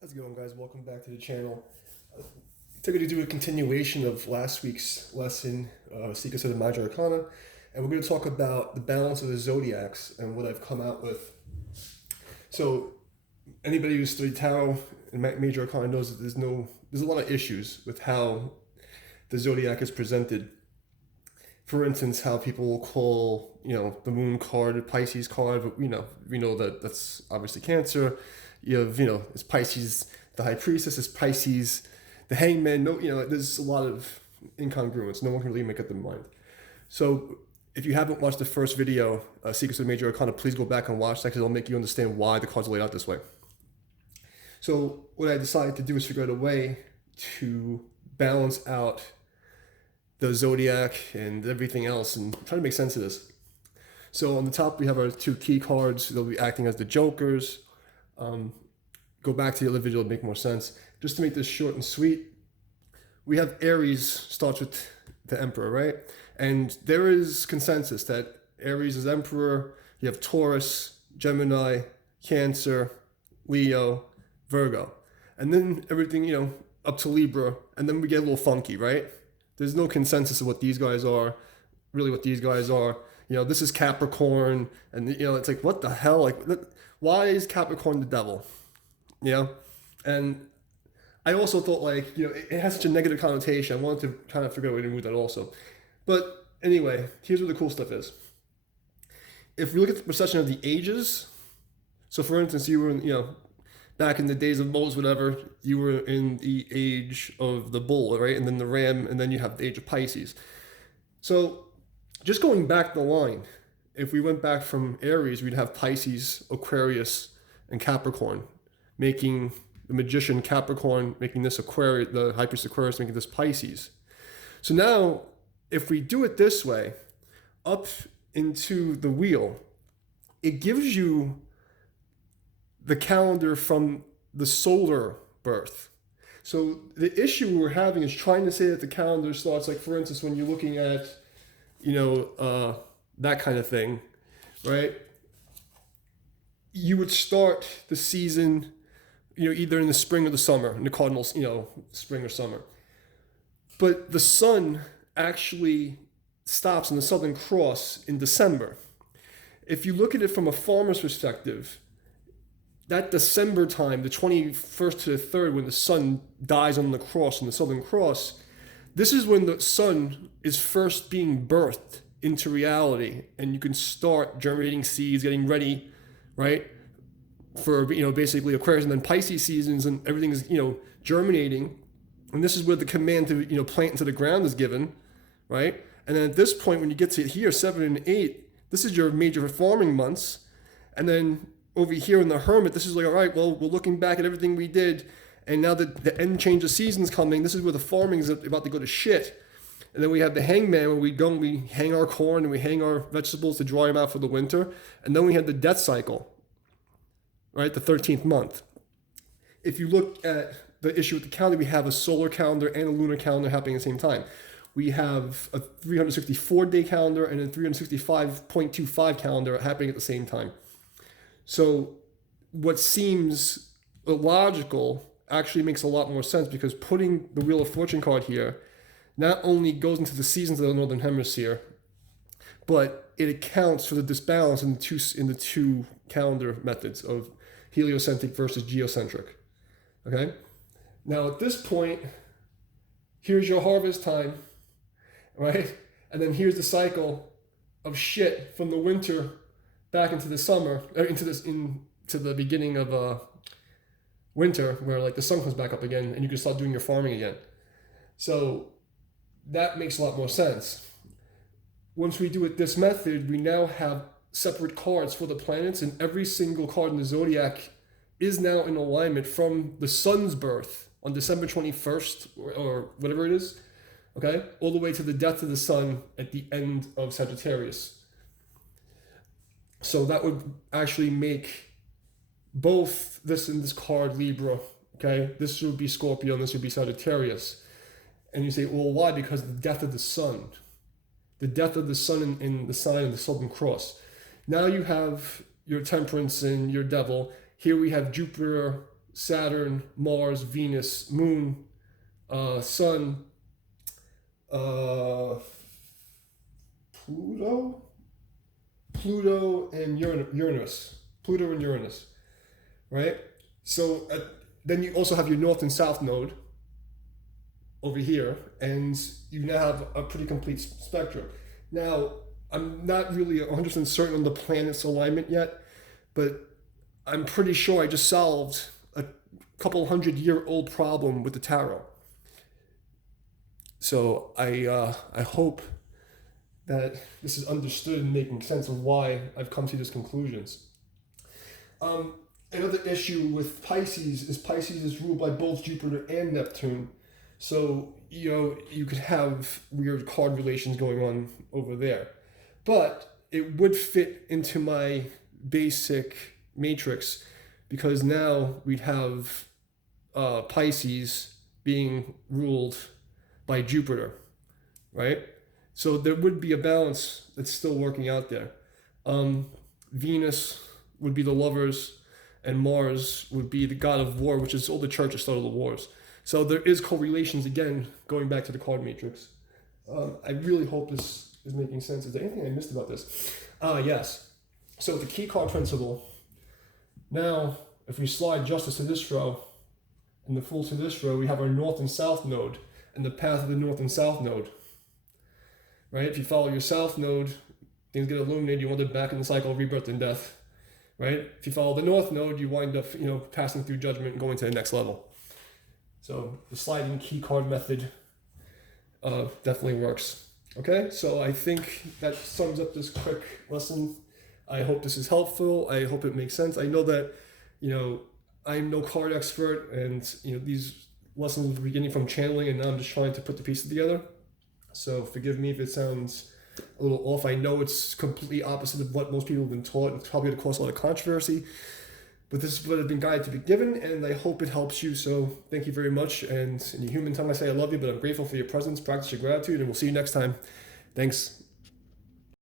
How's it going, guys? Welcome back to the channel. Today we're going to do a continuation of last week's lesson, Secrets of the Majorarcana, and we're going to talk about the balance of the zodiacs and what I've come out with. So, anybody who's studied tarot and major arcana knows that there's a lot of issues with how the zodiac is presented. For instance, how people will call the Moon card a Pisces card, but we know that that's obviously Cancer. You have it's Pisces the High Priestess, it's Pisces the Hangman. No, there's a lot of incongruence. No one can really make up their mind. So if you haven't watched the first video, Secrets of the Major Arcana, please go back and watch that because it'll make you understand why the cards are laid out this way. So what I decided to do is figure out a way to balance out the zodiac and everything else and try to make sense of this. So on the top we have our two key cards. They'll be acting as the jokers. Go back to the other video to make more sense. Just to make this short and sweet, we have Aries starts with the Emperor, right? And there is consensus that Aries is Emperor. You have Taurus, Gemini, Cancer, Leo, Virgo. And then everything, up to Libra. And then we get a little funky, right? There's no consensus of what these guys are, really what these guys are. This is Capricorn. And, it's like, what the hell? Like, why is Capricorn the devil? And I also thought it has such a negative connotation. I wanted to kind of figure out a way to remove that also. But anyway, here's where the cool stuff is. If we look at the procession of the ages, so for instance, you were in, back in the days of Moses, whatever, you were in the age of the bull, right? And then the ram, and then you have the age of Pisces. So just going back the line, if we went back from Aries, we'd have Pisces, Aquarius, and Capricorn, making the magician Capricorn, making this Aquarius, the High Priest Aquarius, making this Pisces. So now, if we do it this way, up into the wheel, it gives you the calendar from the solar birth. So the issue we're having is trying to say that the calendar starts, like for instance, when you're looking at, that kind of thing, right? You would start the season, either in the spring or the summer, in the cardinals, spring or summer. But the sun actually stops in the Southern Cross in December. If you look at it from a farmer's perspective, that December time, the 21st to the 3rd, when the sun dies on the cross, in the Southern Cross, this is when the sun is first being birthed into reality, and you can start germinating seeds, getting ready, right, for basically Aquarius, and then Pisces seasons, and everything is germinating, and this is where the command to plant into the ground is given, right? And then at this point, when you get to here, 7 and 8, this is your major farming months, and then over here in the Hermit, this is like, all right, well, we're looking back at everything we did, and now that the end change of season's coming, this is where the farming is about to go to shit. And then we have the Hangman, where we go and we hang our corn and we hang our vegetables to dry them out for the winter. And then we have the death cycle, right? The 13th month. If you look at the issue with the calendar, we have a solar calendar and a lunar calendar happening at the same time. We have a 364-day calendar and a 365.25 calendar happening at the same time. So what seems illogical actually makes a lot more sense, because putting the Wheel of Fortune card here not only goes into the seasons of the Northern Hemisphere, but it accounts for the disbalance in the two calendar methods of heliocentric versus geocentric. Okay? Now at this point, here's your harvest time, right? And then here's the cycle of shit from the winter back into the summer, into the beginning of winter, where the sun comes back up again and you can start doing your farming again. So that makes a lot more sense. Once we do it this method, we now have separate cards for the planets, and every single card in the zodiac is now in alignment from the sun's birth on December 21st or whatever it is, okay, all the way to the death of the sun at the end of Sagittarius. So that would actually make both this and this card Libra, okay? This would be Scorpio and this would be Sagittarius. And you say, well, why? Because the death of the sun. The death of the sun in the sign of the Southern Cross. Now you have your Temperance and your Devil. Here we have Jupiter, Saturn, Mars, Venus, Moon, Sun, Pluto and Uranus. Pluto and Uranus, right? So then you also have your north and south node over here, and you now have a pretty complete spectrum. Now, I'm not really 100% certain on the planet's alignment yet, but I'm pretty sure I just solved a couple 100-year-old problem with the tarot. So I hope that this is understood and making sense of why I've come to these conclusions. Another issue with Pisces is ruled by both Jupiter and Neptune. So, you could have weird card relations going on over there. But it would fit into my basic matrix, because now we'd have Pisces being ruled by Jupiter, right? So there would be a balance that's still working out there. Venus would be the lovers, and Mars would be the god of war, which is all the church that started the wars. So there is correlations, again, going back to the card matrix. I really hope this is making sense. Is there anything I missed about this? Yes. So the key card principle. Now, if we slide Justice to this row and the Fool to this row, we have our North and South node and the path of the North and South node. Right? If you follow your South node, things get illuminated. You wind up back in the cycle of rebirth and death. Right? If you follow the North node, you wind up, passing through judgment and going to the next level. So the sliding key card method definitely works. Okay, so I think that sums up this quick lesson. I hope this is helpful. I hope it makes sense. I know that, I'm no card expert, and, these lessons were beginning from channeling, and now I'm just trying to put the pieces together. So forgive me if it sounds a little off. I know it's completely opposite of what most people have been taught. It's probably going to cause a lot of controversy. But this is what I've been guided to be given, and I hope it helps you. So thank you very much. And in your human tongue, I say I love you, but I'm grateful for your presence. Practice your gratitude, and we'll see you next time. Thanks.